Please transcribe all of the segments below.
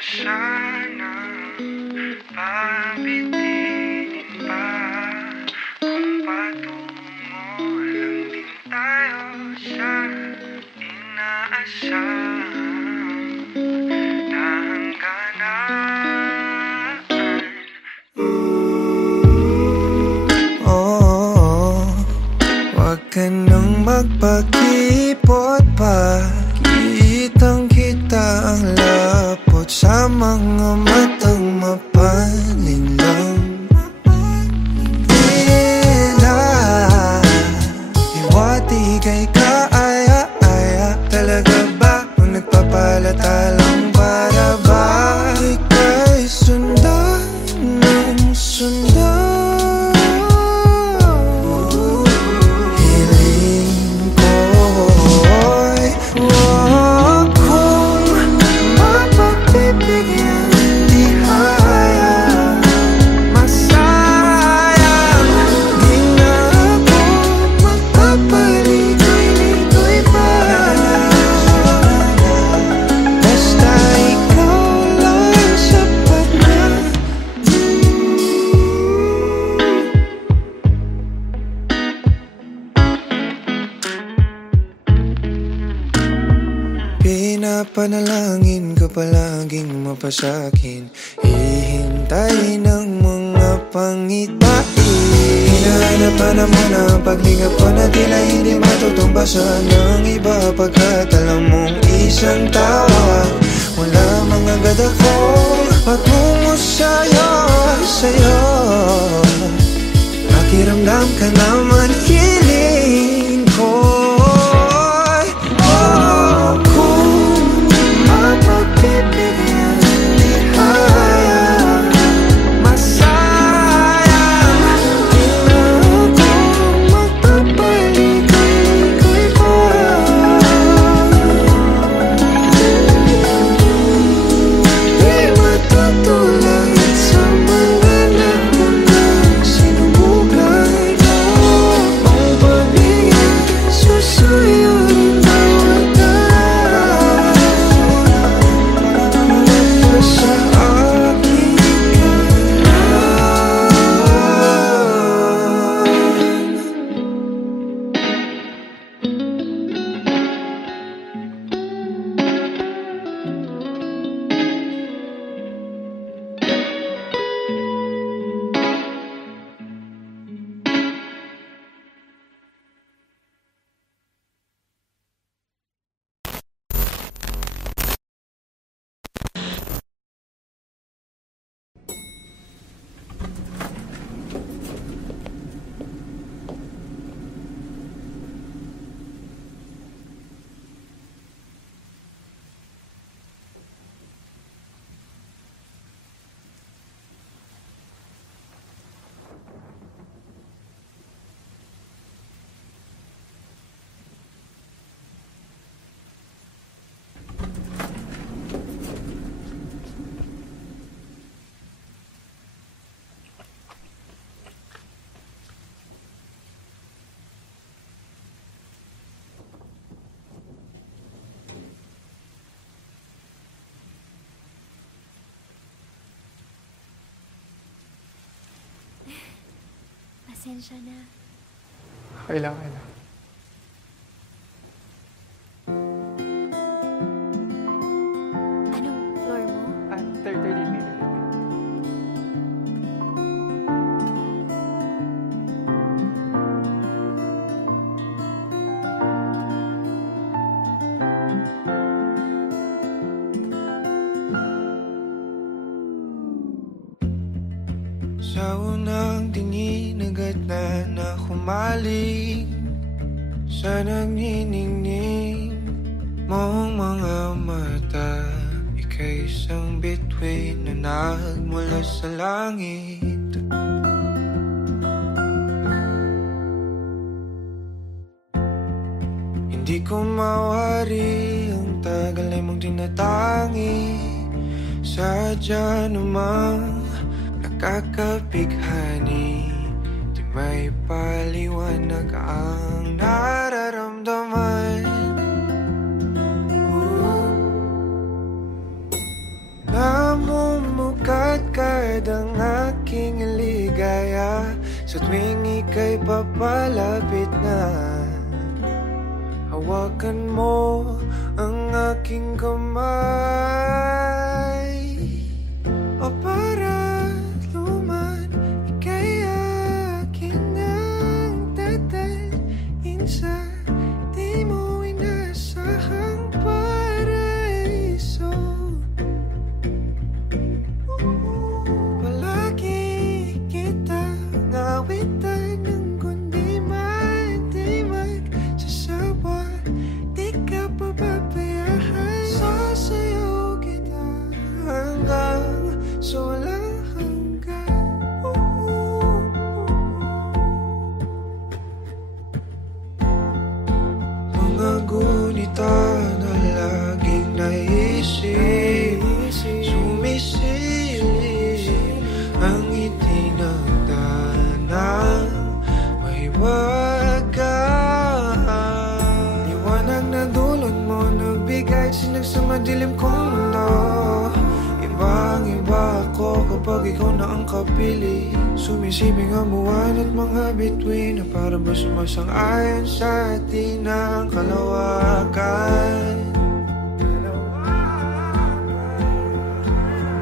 sana pabitinin pa. Kung patungo lang din tayo sa inaasahang na hangganan. Oh, wag ka nang magpakipot pa. Kitang-kita ang lapot sa mga matang mapalinlang. Tila iwati kay kaaya-aya. Talaga ba kung nagpapalata lang para ba ika'y sundan ng sundan? Pinapanalangin ka palaging mapasakin. Hihintay ng mga pangitain. Hinahanap-hanap mo na ang paglingap ko na tila hindi matutumbasan ng iba. Pagkat alam mong isang tawag mula mga gada ko patungo sa'yo, sa'yo. Pakiramdam ka naman hiling ko. Pasensya na. Kailangan na. Anong floor mo? Third meter. Sa unang tingin agad na humaling sa nagniningning mong mga mata. Ika'y isang bituin na nagmula sa langit. Hindi ko mawari ang tagal ay mong tinatangi. Sadya namang nakakabighani, di may paliwanag ang nararamdaman. Na ika'y papalapit na. Hawakan mo ang aking kamay. O para luman, ika'y akin nang dadalhin sa di mo inasahang paraiso. Palagi kita ngawitan ng kundi man di magsasawa. Di ka pababayaan, sasayaw kita hanggang sa walang hanggan. Mga gunita na laging naisip, sumisilip ang itinagdanang may wagas. Liwanag na dulot mo nagbigay sinag sa madilim kong mundo. Ibang-iba ako kapag ikaw na ang kapili. Sumisibing ang buwan at mga bituin na para ba sumasang-ayon sa atin ang kalawakan.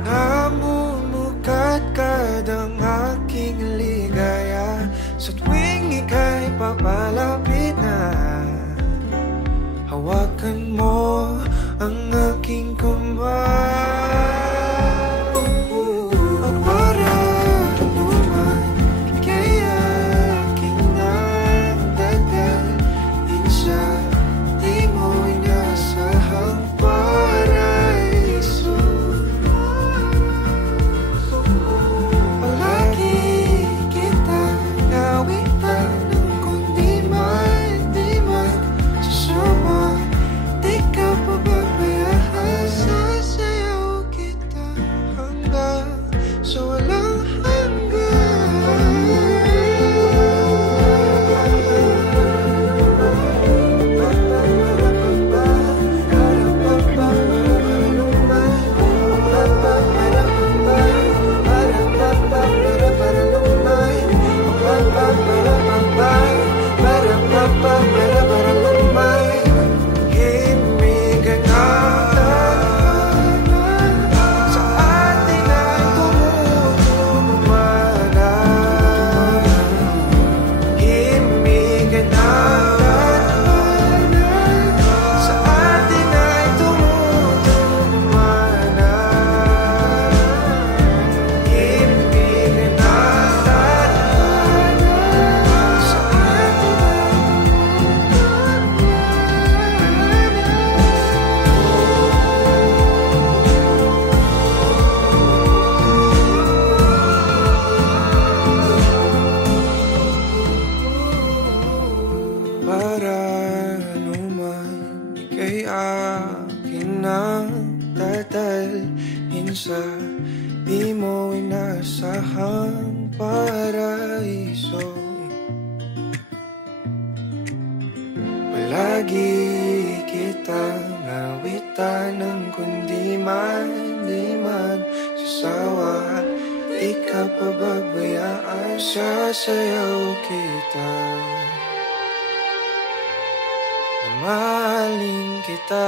Namumukat-kad ang aking ligaya sa tuwing ika'y papalapit na. Hawakan mo ang aking kamay. Sa di mo inasahang paraiso. Palagi kitang ngawitan ng kundi man di magsasawa. Di ka pababayaan, sasayaw kita. Mahalin kita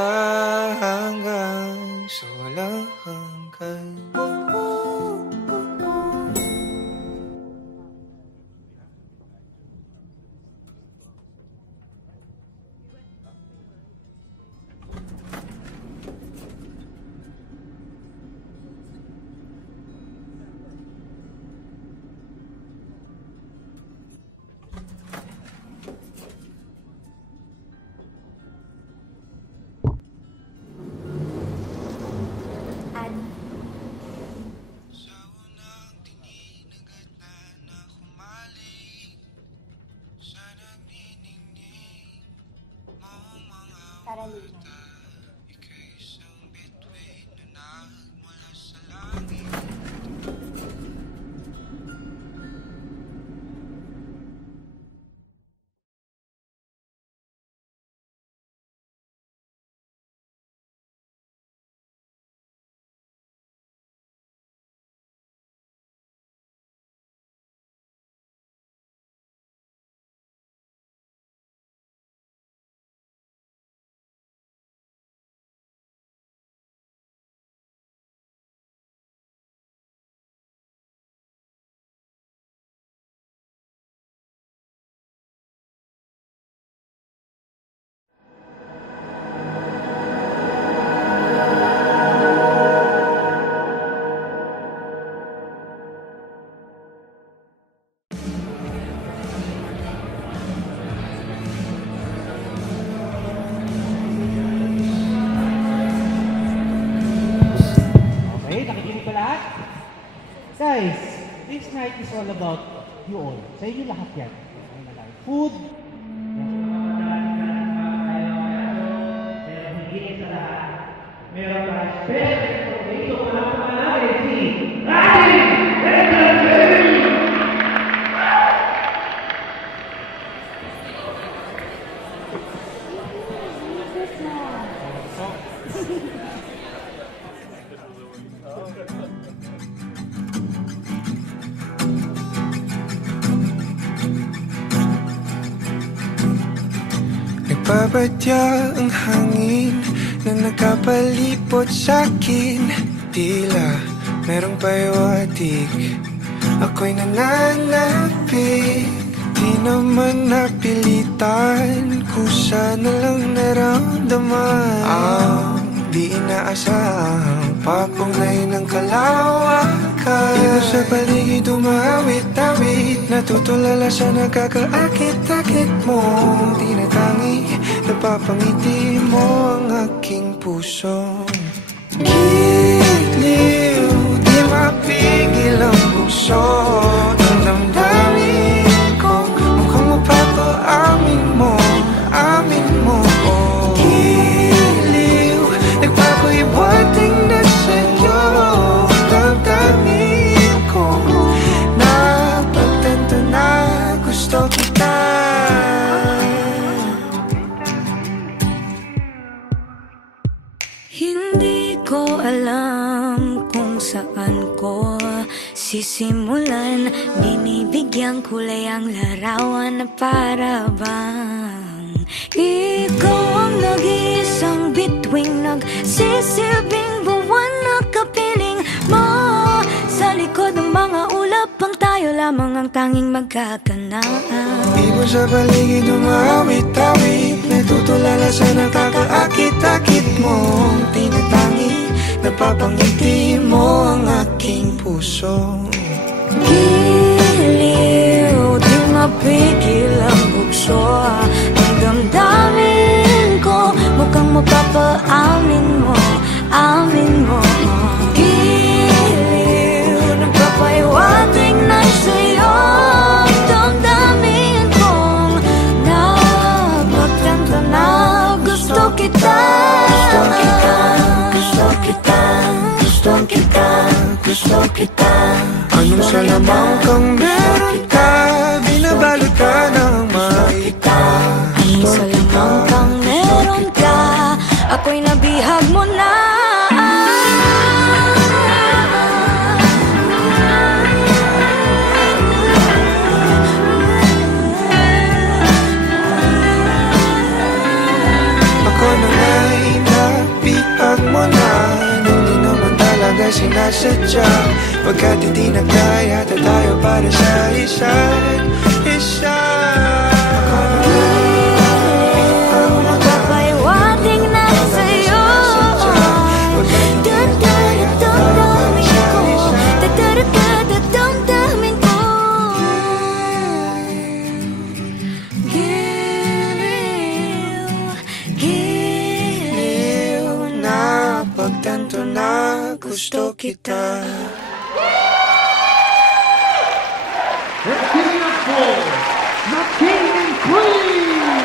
hanggang sa walang hanggan. Guys, this night is all about you all. Sa inyo lahat yan. Food. Meron pa special dito para natin si Rani! Nagbabatya ang hangin na nakapalipot sa'kin. Tila merong pahiwatig, ako'y nananapig. Di naman napilitan, kusa na lang naramdaman. Ang di inaasahang papunay ng kalawakan. Ino sa paligid umawit-awit, natutulala sa nakakaakit-akit mo. Tinatangi, napapangiti mo ang aking puso. Giliw, di mapigil ang puso. Ang damdamin ko, mukhang mapapaamin mo, amin mo. Giliw, nagpapahiwating na sa'yo. Damdamin ko, napagtanto na gusto kita. Hindi ko alam kung saan ko sisimulan. Binibigyan kulay ang larawan na para bang ikaw ang nag-iisang bituing, nagsisilbing buwan na kapiling mo. Sa likod ng mga ulap, ang tayo lamang ang tanging magkakanaan. Ibon sa paligid umawit-awit, natutulala sa nakakaakit-akit mo. Tinatangi, napapangiti mo ang aking puso. Giliw, di mapigil ang bugso. Ang damdamin ko, mukhang mapapaamin mo, amin mo. Giliw, nagpapahiwating na sa'yo. Ang damdamin kong napagtanto na gusto kita. Gusto kita, gusto kita, gusto kita, gusto kita. Anong salamang kang meron ka, binabalot ka ng maita. Anong salamang kang meron ka, ako'y nabihag mo na. Ako na nga'y nabihag mo na, nung di naman talaga sinasadya. Pagkat hindi nagkaya tayo para sa isa't isa. Ako na nga'y Papahiwating na sa'yo. Damdamin ko, damdamin ko. Giliw, giliw na pagtanto na gusto kita. Let's give it up for the King and Queen!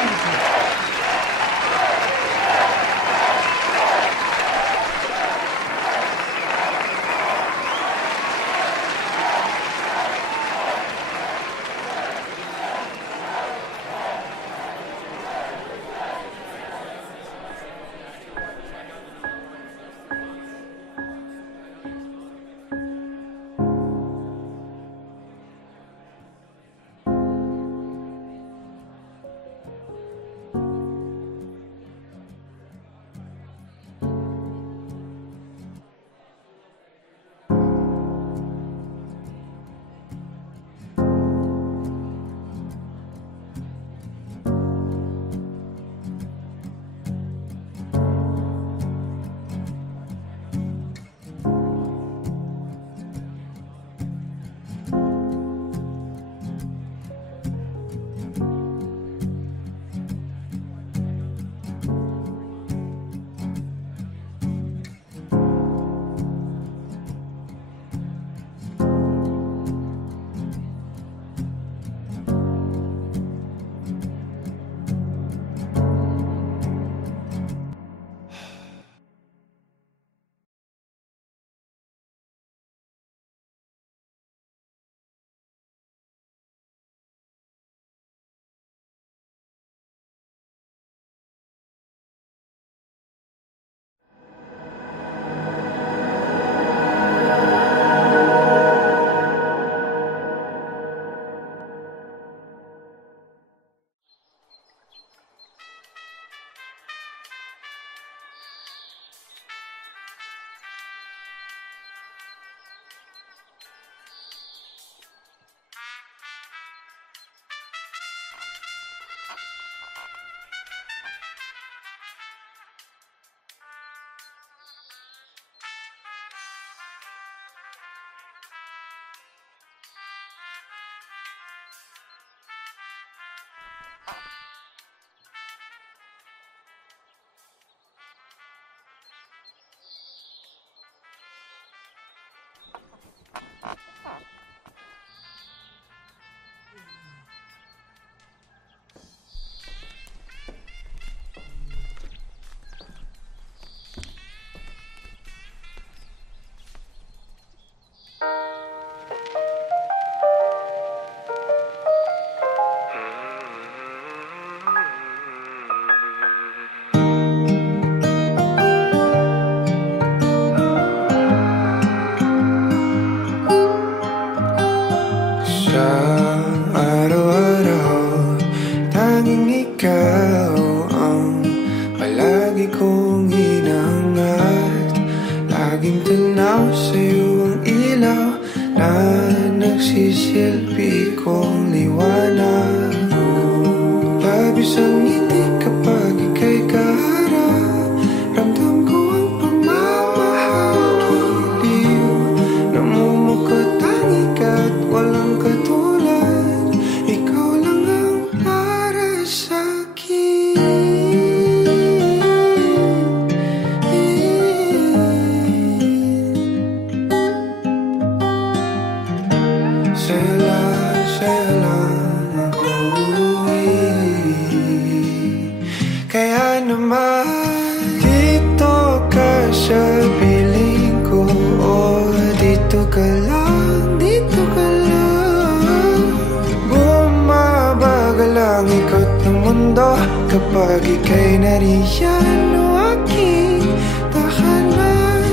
kapag ika'y nariyan o aking tahanan.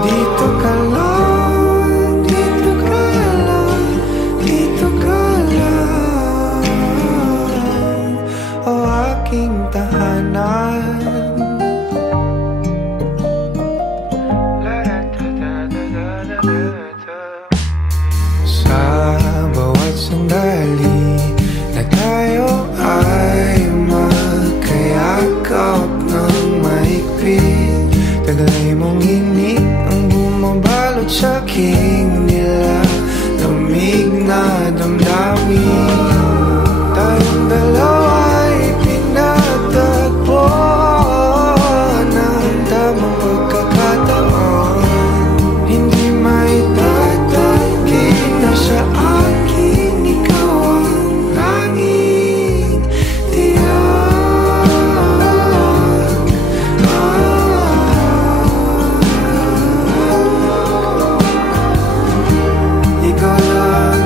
Dito ka lang, dito ka lang, dito ka lang, o aking tahanan. Sa bawat sandali na tayo ay magkayakap ng mahigpit, taglay mong init ang bumabalot sa aking nilalamig na damdamin. Tayong dalawa'y pinatagpo ng tamang pagkakataon. Hindi maitatanggi na sa akin ikaw ang tanging tiyak. Ikaw lang,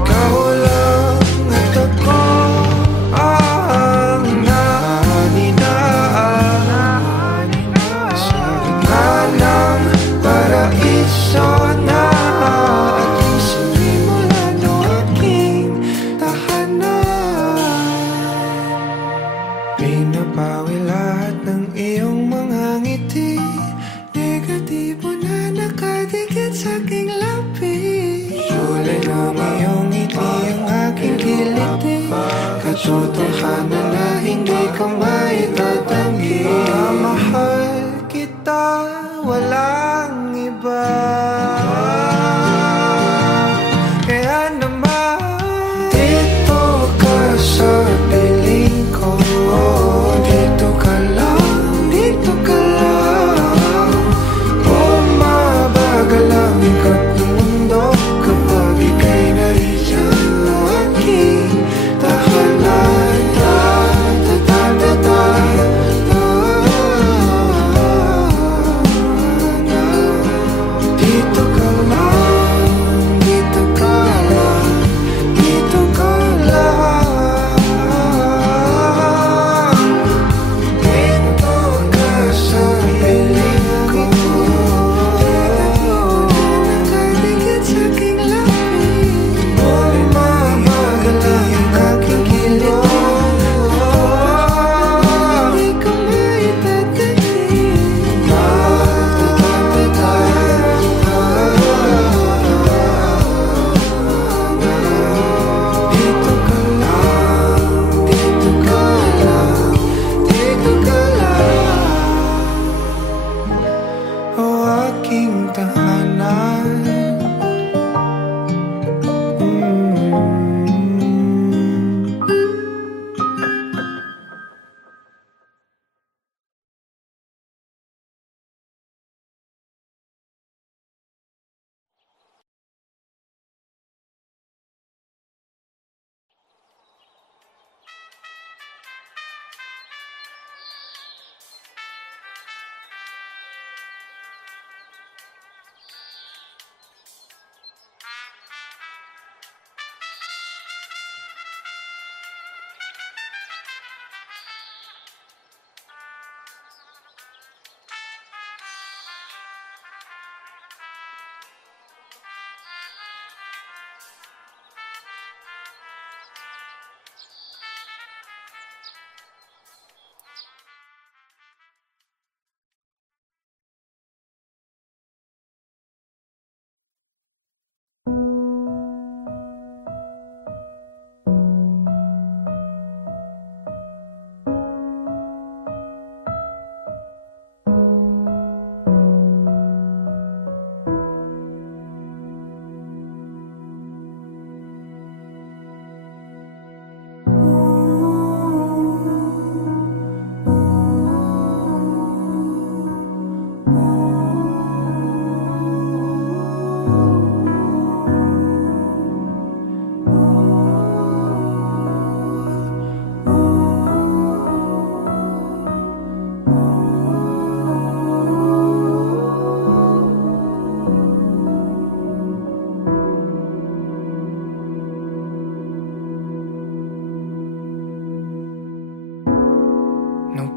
ikaw lang at ako ang naninaan sa gitna ng paraiso na ating sinimulan o aking tahanan. Pinapawi lahat ng iyong mga ngiti, negatibo na nakadikit sa aking labi. Kulay ng iyong ngiti ang aking kiliti, katotohanan na hindi ka maitatanggi. Mahal kita, walang iba. Kaya naman dito ka sa piling ko, dito ka lang, dito ka lang. Bumabagal ang ikot ng mundo kapag ika'y nariyan o aking tahanan.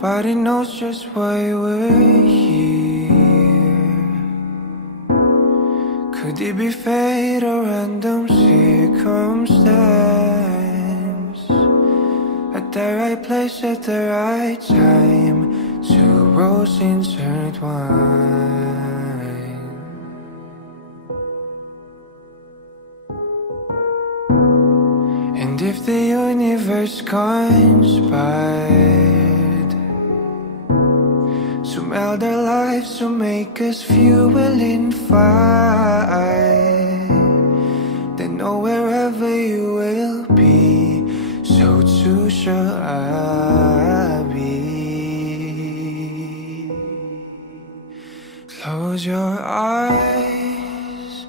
Nobody knows just why we're here. Could it be fate or random circumstance? At the right place at the right time, two roads intertwine. And if the universe conspired to meld our lives to make us fuel and fire, then know wherever you will be, so too shall I be. Close your eyes,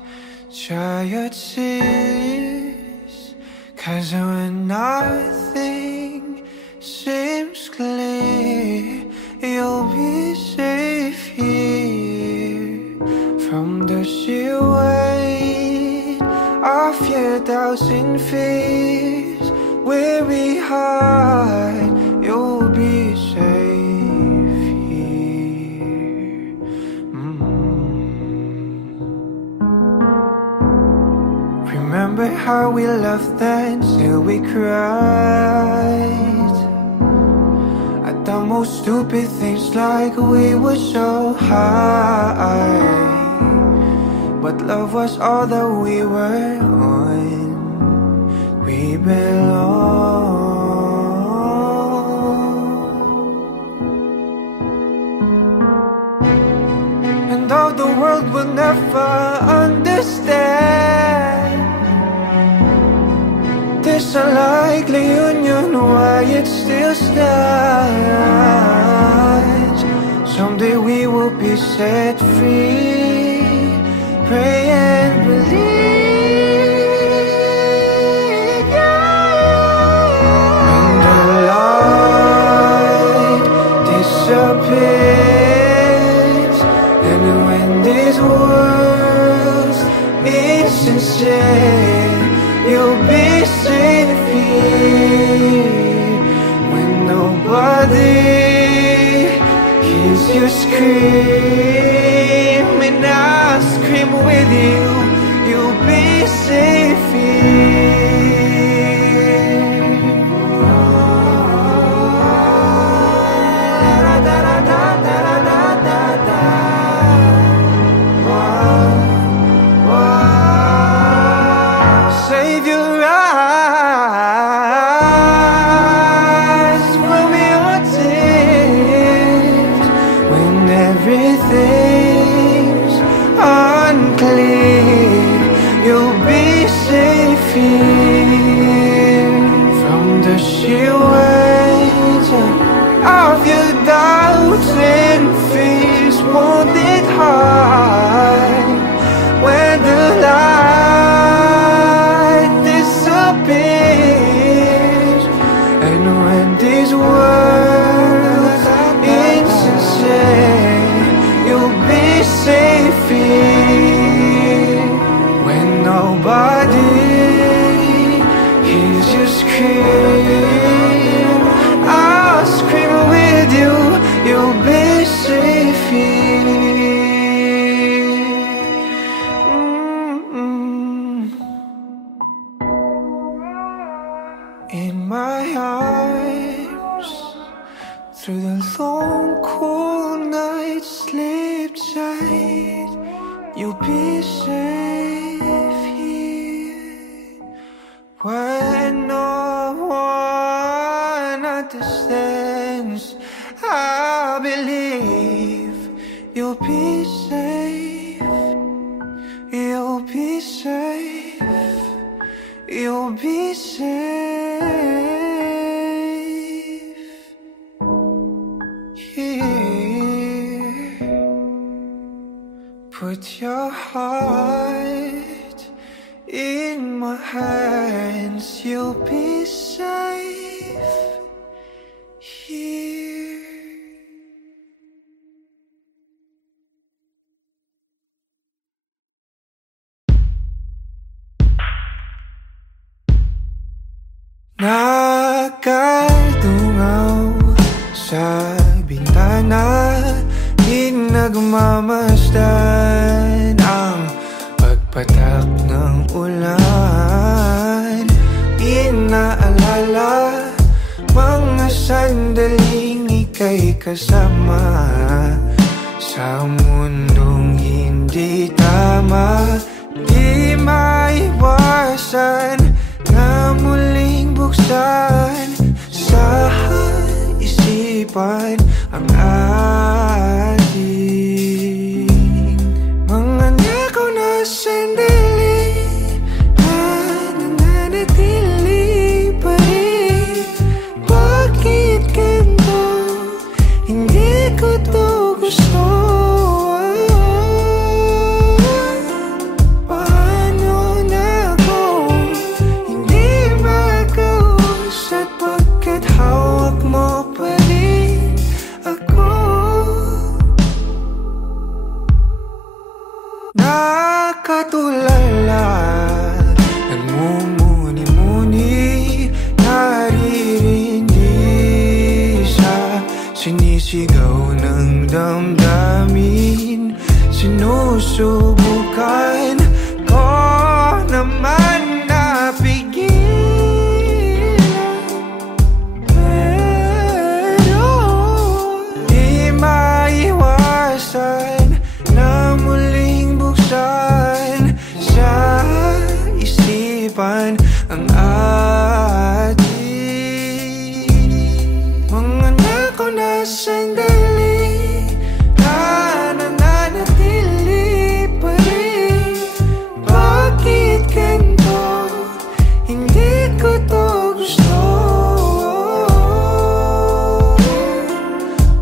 dry your tears, 'cause when nothing seems clear, you'll be safe here. From the sheer weight of your doubts and fears, weary heart, you'll be safe here. Remember how we laughed until we cried at the most stupid things, like we were so high. But love was all that we were on. We belong. And though the world will never understand this unlikely union, why it still stands. Someday we will be set free. Pray and believe, yeah. When the light disappears, and when this world's insincere, you'll be safe here. When nobody hears you scream, and I'll scream with you, you'll be safe here. Save your eyes from your tears when everything's unclear. You'll be safe here. From the sheer weight of your doubts and fears, won't it hide when the light disappears, and when these words insincere, you'll be safe here. When nobody hears you scream, I'll scream with you, you'll be safe here. In my arms, through the long cool night, sleep tight, you'll be safe here. When no one understands, I believe you'll be safe. You'll be safe. You'll be safe here. Put your heart in my hands, you'll be safe here. Nakadungaw sa nagmamasdan ang pagpatak ng ulan. Inaalala mga sandaling ika'y kasama sa mundong hindi tama. Di maiwasan na muling buksan sa isipan ang ating mga nakaw na sandali na nananatili pa rin. Bakit ganito? Hindi ko to gusto. Nakatulala, nagmumuni-muni, naririndi sa sinisigaw ng damdamin. Sinusubukan ko naman na pigilan, pero di maiwasan na muling buksan sa isipan ang ating mga nakaw na sandali na nananatili pa rin. Bakit ganito? Hindi ko to gusto.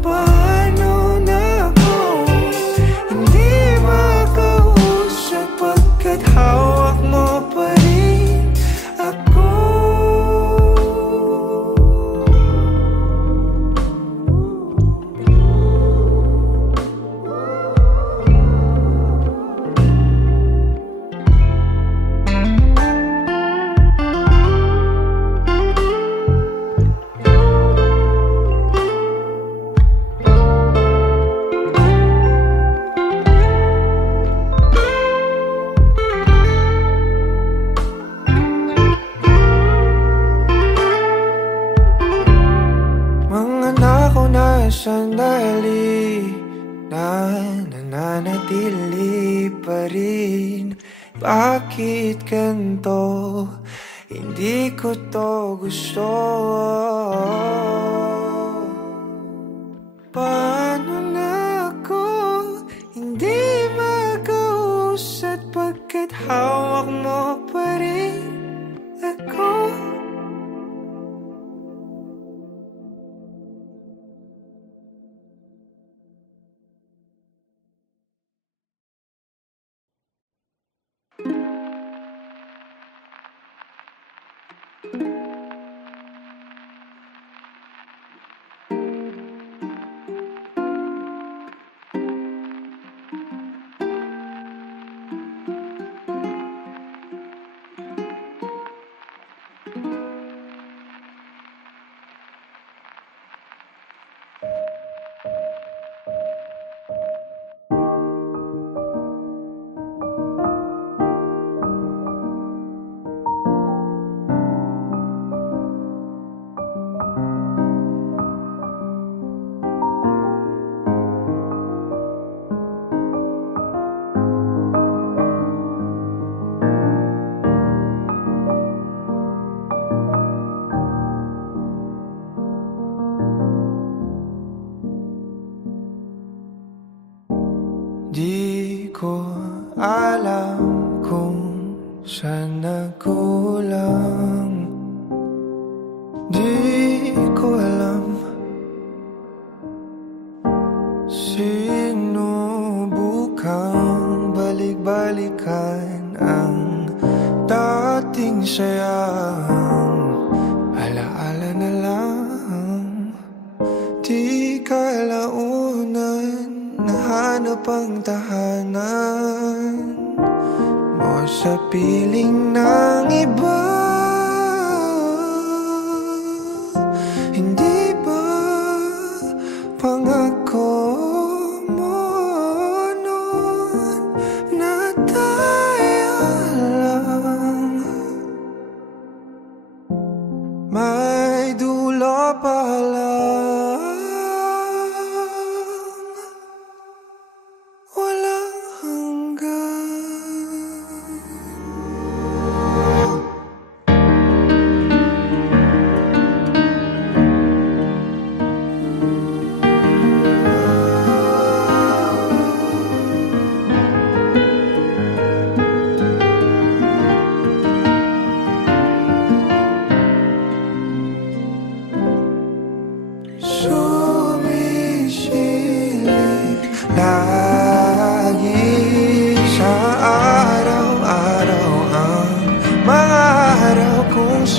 Paano na ako hindi makausap pagkat hawak mo pa rin ako? Mga nakaw na sandali na nananatili pa rin. Bakit ganito? Hindi ko to gusto. Paano na ako hindi makausap pagkat hawak mo pa rin ako? Di ko alam kung saan nagkulang. Di ko alam. Sinubukang balik-balikan ang dating sayang. Alaala na lang. Di kalaunan nahanap ang tahanan mo sa piling ng iba. Hindi ba pangako mo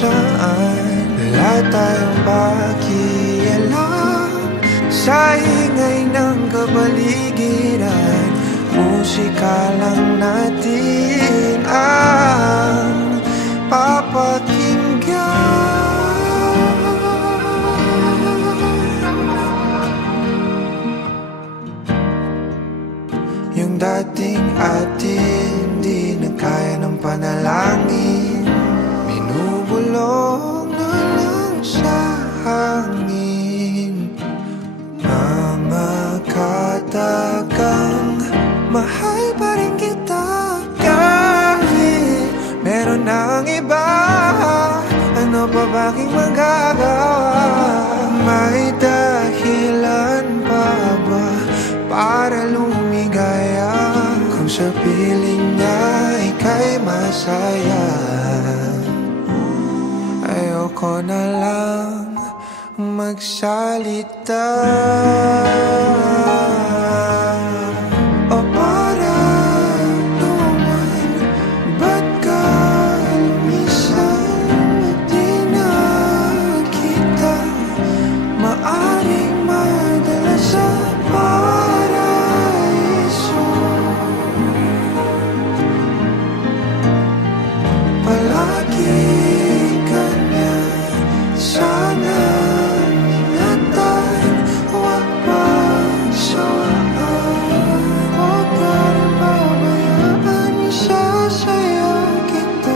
saan wala tayong pakialam sa ingay ng kapaligiran. Musika lang natin ang papakinggan. Yung dating atin di na kaya ng panalangin, binubulong na lang sa hangin. Mga katagang mahal pa rin kita kahit meron ng iba. Ano pa ba aking magagawa? May dahilan pa ba para lumigaya? Kung sa piling niya ika'y masaya, ayoko na lang magsalita. O para naman, ba't ka lumisan? Di na kita maaring madala sa paraiso. Palagi ka niya sana ingatan, huwag pagsawaan. Huwag ka rin babayaan, isasayaw kita.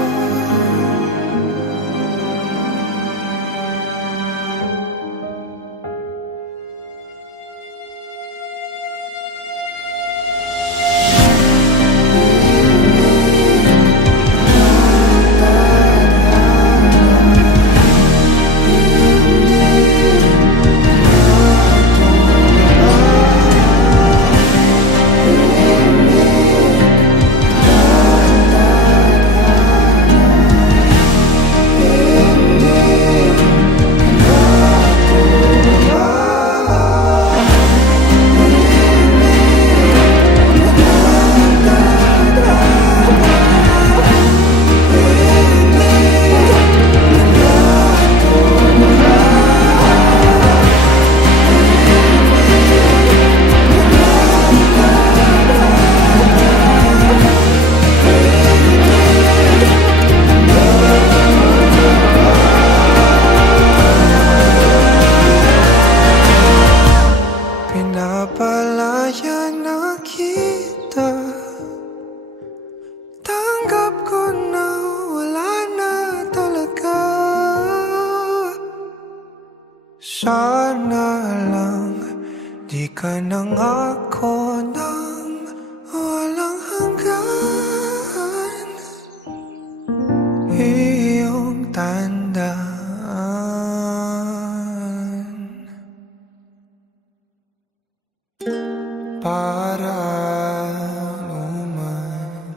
Pinapalaya na kita, tanggap ko na wala na talaga. Sana lang di ka nang ako nang walang hanggan. Iyong tandaan para naman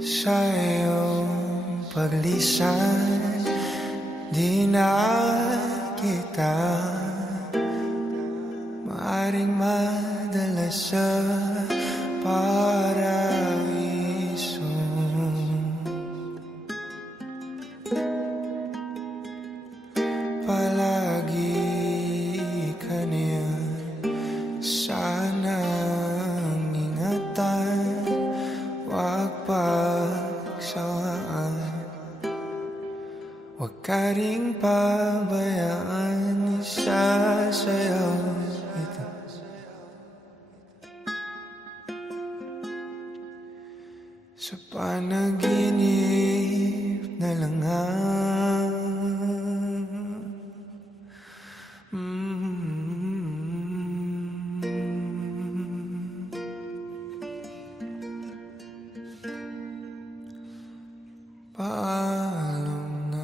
sa iyong paglisan. Di na kita maaring madala sa paraiso. Palagi ka niya sanang ingatan, huwag pagsawaan. Huwag ka ring pabayaan, isasayaw kita. Sa panaginip na lang paalam na.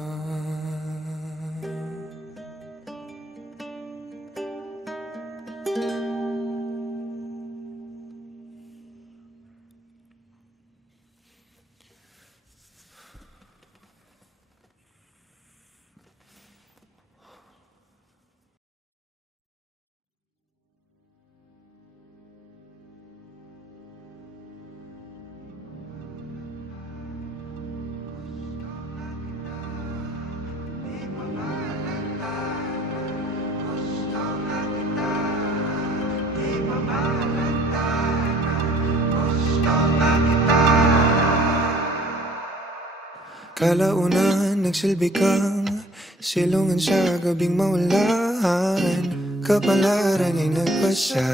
Kalaunan nagsilbi kang silungan sa gabing maulan. Kapalaran ay nagpasya,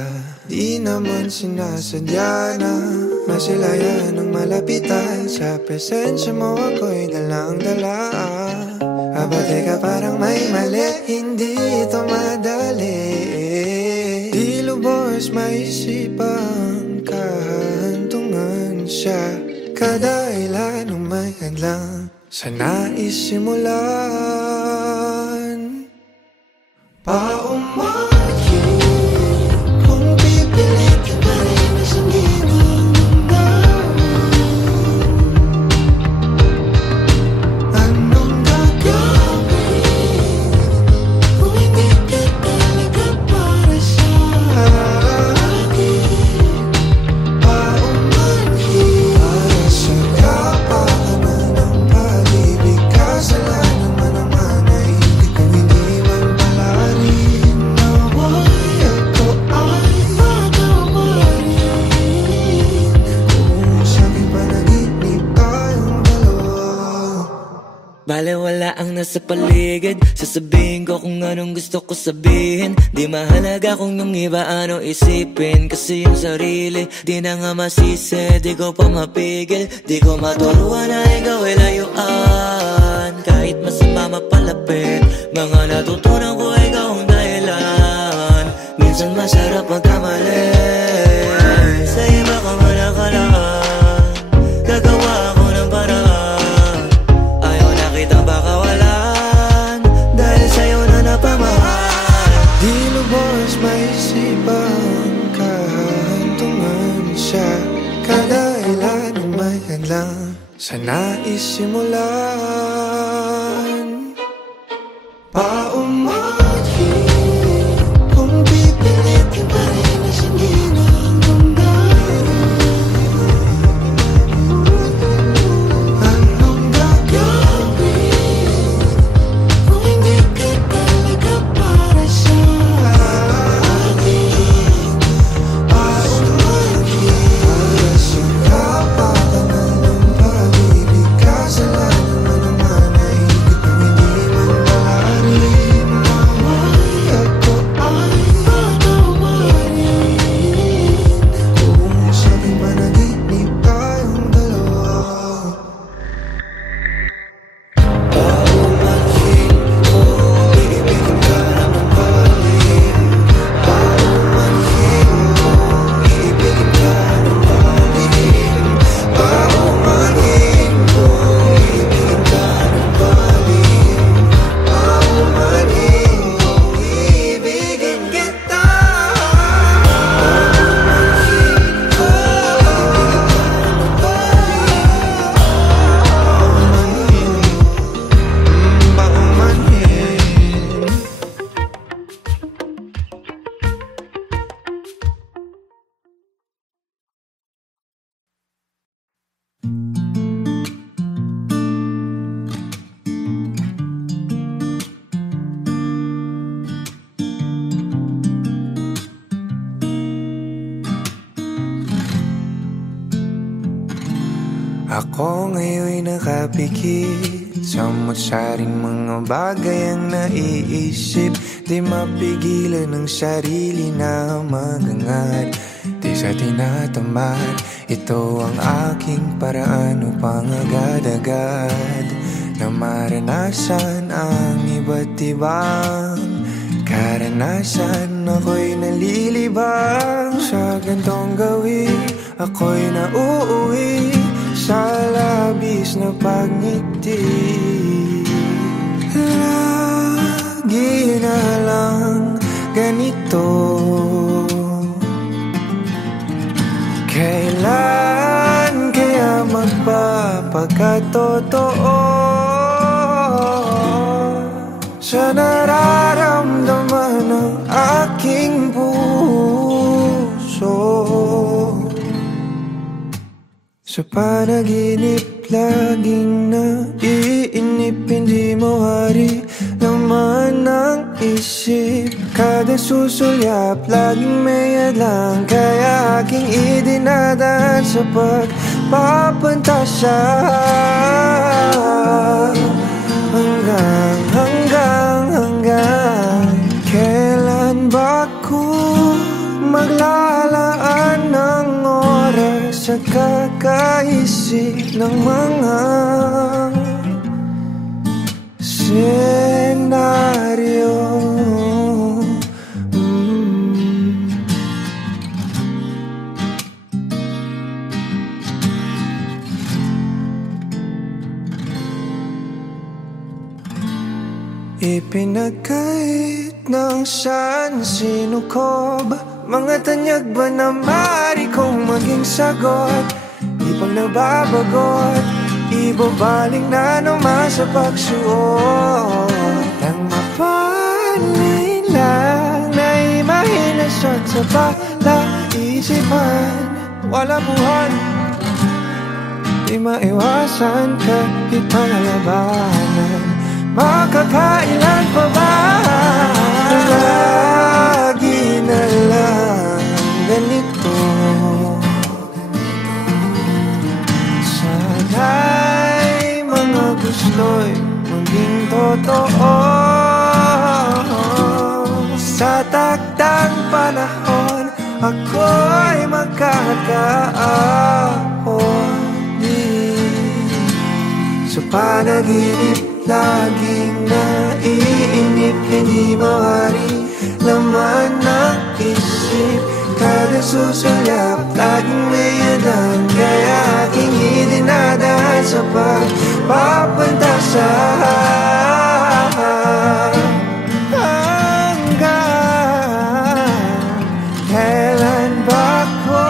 di naman sinasadya na masilayan ng malapitan. Sa presensya mo ako'y dalang-dala. Aba teka parang may mali, hindi ito madali. Di lubos maisipang kahantungan siya. Kada ilan ng may hadlang sa nais simulan. Paumahin kung pipilit ka pa rin na sundin ang damdamin. Anong gagawin kung hindi ka talaga para sa akin? Paumahin para sa kapakanan ng pag-ibig. Kasalanan man naman ay hindi ko hindi man palarin. Naway ako ay matawarin kung sa'king panaginip tayong dalawa. Bale wala ang nasa paligid, sasabihin ko kung anong gusto ko sabihin. Di mahalaga kung yung iba ano isipin, kasi yung sarili di na nga masisi. Di ko pa mapigil, di ko maturuan na ikaw ay layuan. Kahit masama mapalapit, mga natutunan ko ikaw ang dahilan. Minsan masarap magkamali, sa iba ka man nakalaan. Gagawa ako ng paraan, ayaw na kitang bakawalan, dahil sa'yo na napamahal. Di lubos maisipang kahantungan siya. Kada ilan ang may hadlang sa nais simulan. Paumahin kung pipilit ka pa rin na sundin ang damdamin. Anong gagawin kung hindi ka talaga para sa akin? Paumahin para sa kapakanan ng pag-ibig. Kasalanan man naman ay hindi ko hindi man palarin. Naway ako ay matawarin kung sa'king panaginip tayong dalawa. Paumahin kung iibigin ka naman palihim. Paumahin kung iibigin ka naman palihim. Paumahin kung iibigin ka naman palihim. Paumahin kung iibigin kita. Paumahin kung iibigin ka naman palihim. Paumahin. Ako ngayon'y nakapikit sa matsaring mga bagay ang naiisip. Di mapigilan ng sarili na magangat, di sa tinatamad. Ito ang aking paraan upang agad-agad na maranasan ang iba't ibang karanasan. Ako'y nalilibang sa gantong gawin. Ako'y nauuwi sa labis na pagngiti. Lagi na lang ganito. Kailan kaya magpapakatotoo sa nararamdaman ng aking puso? Sa panaginip laging naiinip, hindi mo hari laman ng isip. Kada susulyap laging may hadlang, kaya aking idinadaan sa pagpapantasya. hanggang kailan ba ko maglalaan ng oras sa kakaisip ng mga senaryo. Ipinagkait ng saan, sino ko ba? Mga tanyag ba na maaari kong maging sagot? Di pang nababagot, ibabaling na naman sa pagsuot. Nang mapalay lang na imahinasyon sa palaisipan, wala buwan, di maiwasan kahit pangalabanan. Makakailan pa ba? Lagi na lang ganito. Sana'y mga gusto'y maging totoo. Sa takdang panahon, ako'y magkakaahon din. Sa panaginip laging naiinip, hindi mawari laman ng isip. Kada susulyap, laging may adan, kaya aking idinadaan sa pagpapunta sa hanggang kailan ba ko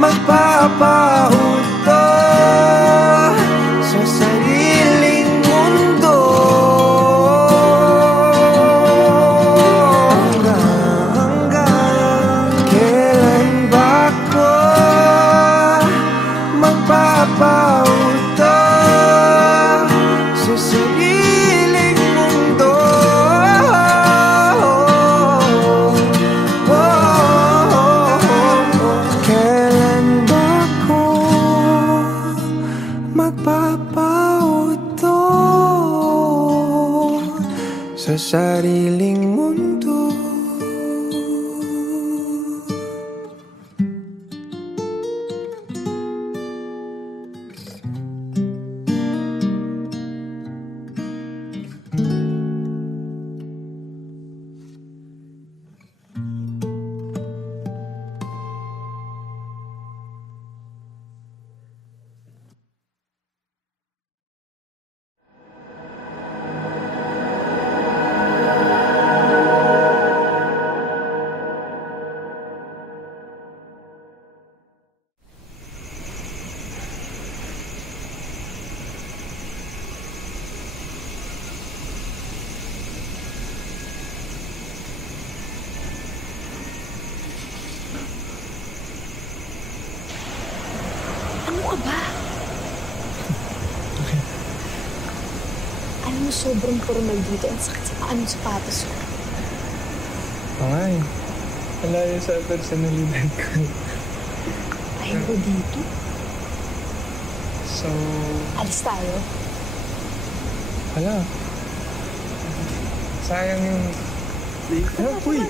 magpapauto sa sariling mundo. Hanggang kailan ba ko magpapauto sa sariling mundo. Kailan ba ko magpapauto sa sariling mundo? Alam mo, sobrang formal dito. Ang sakit sa paa ng sapatos ko. Ay, malayo sa personalidad ko. Ayaw ko dito. So, Alis tayo. wala. Sayang yung... Uy!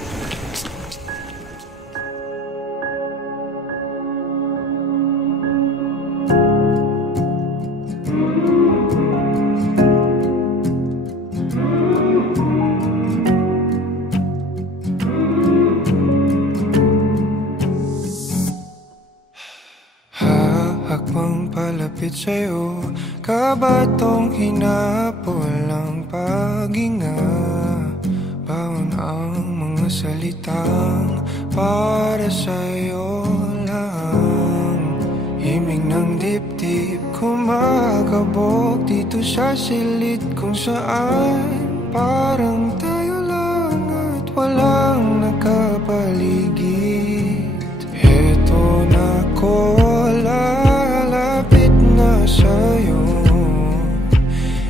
Hakbang palapit sa'yo, kabatong hinapol ang paghinga. Baon ang mga salitang para sa'yo lang. Himig ng dibdib kumakabog dito sa silid kung saan parang tayo lang at walang nakapaligid. Heto na ko, lalapit na sa'yo,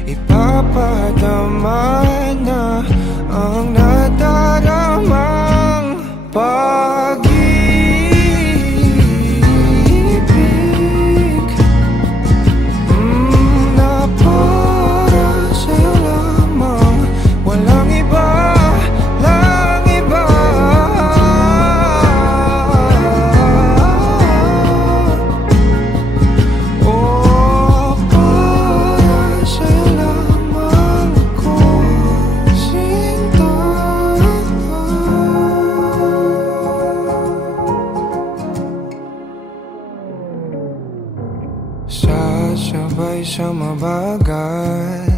ipapadama na ang nadaramang pag-ibig na para Sasabay sa mabagal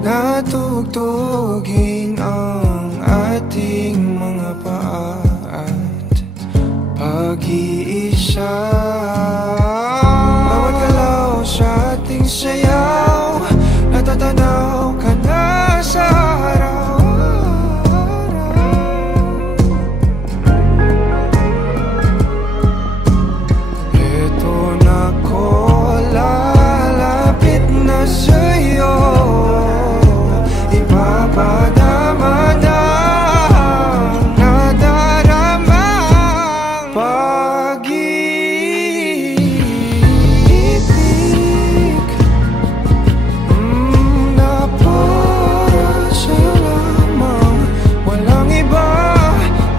na tugtugin ang ating mga paa at pag-iisa. Bawat galaw sa ating sayaw, natatanaw ka na sa araw. Eto na ko, lalapit na sa'yo, ipapadama na ang nadaramang pag-ibig na para sa'yo lamang, walang iba,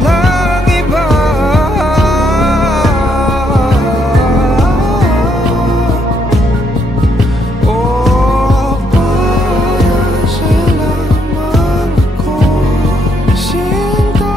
lang iba. Oh, para sa'yo lamang ako sinta.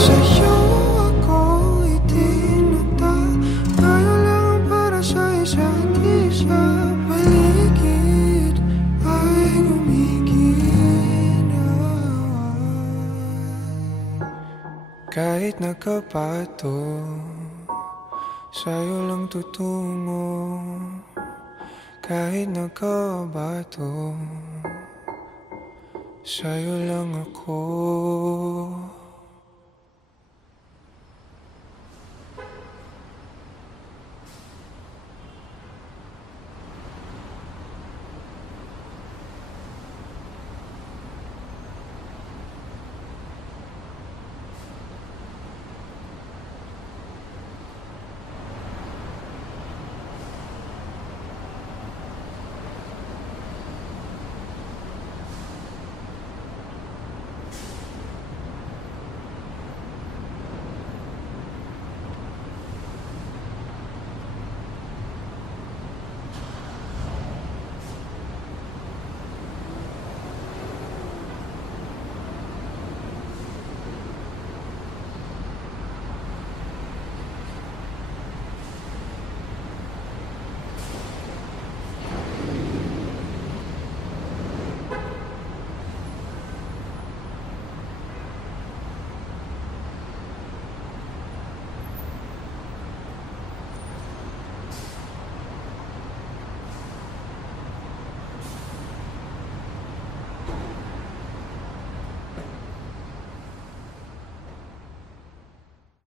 Sa'yo ako itinata, tayo lang para sa isa't isa. Paligid ay gumiginaw, kahit nakapato, sa'yo lang tutungo. Kahit nakabato, sa'yo lang ako